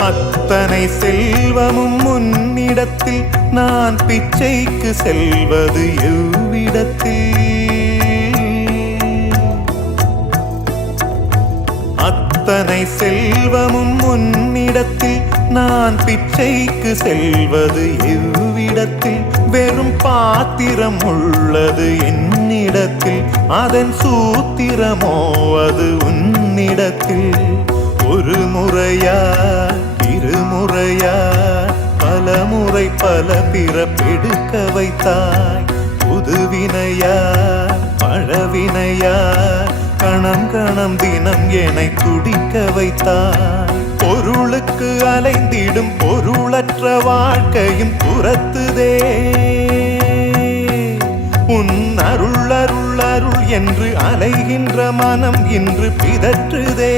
அத்தனை செல்வமும் உன்னிடத்தில் நான் பிச்சைக்கு செல்வது எவ்விடத்தில்? அத்தனை செல்வமும் உன்னிடத்தில் நான் பிச்சைக்கு செல்வது எவ்விடத்தில்? வெறும் பாத்திரம் உள்ளது என்னிடத்தில், அதன் சூத்திரமோ அது உன்னிடத்தில். ஒரு முறையா இருமுறையா பல முறை பல பிறப்பெடுக்க வைத்தாய். புதுவினையா பழவினையா கணம் கணம் தினம் என்னை துடிக்க வைத்தாய். பொருளுக்கு அலைந்திடும் பொருளற்ற வாழ்க்கையும் துரத்துதே. உன் அருள் அருள் அருள் என்று அலைகின்ற மனம் இன்று பிதற்றுதே.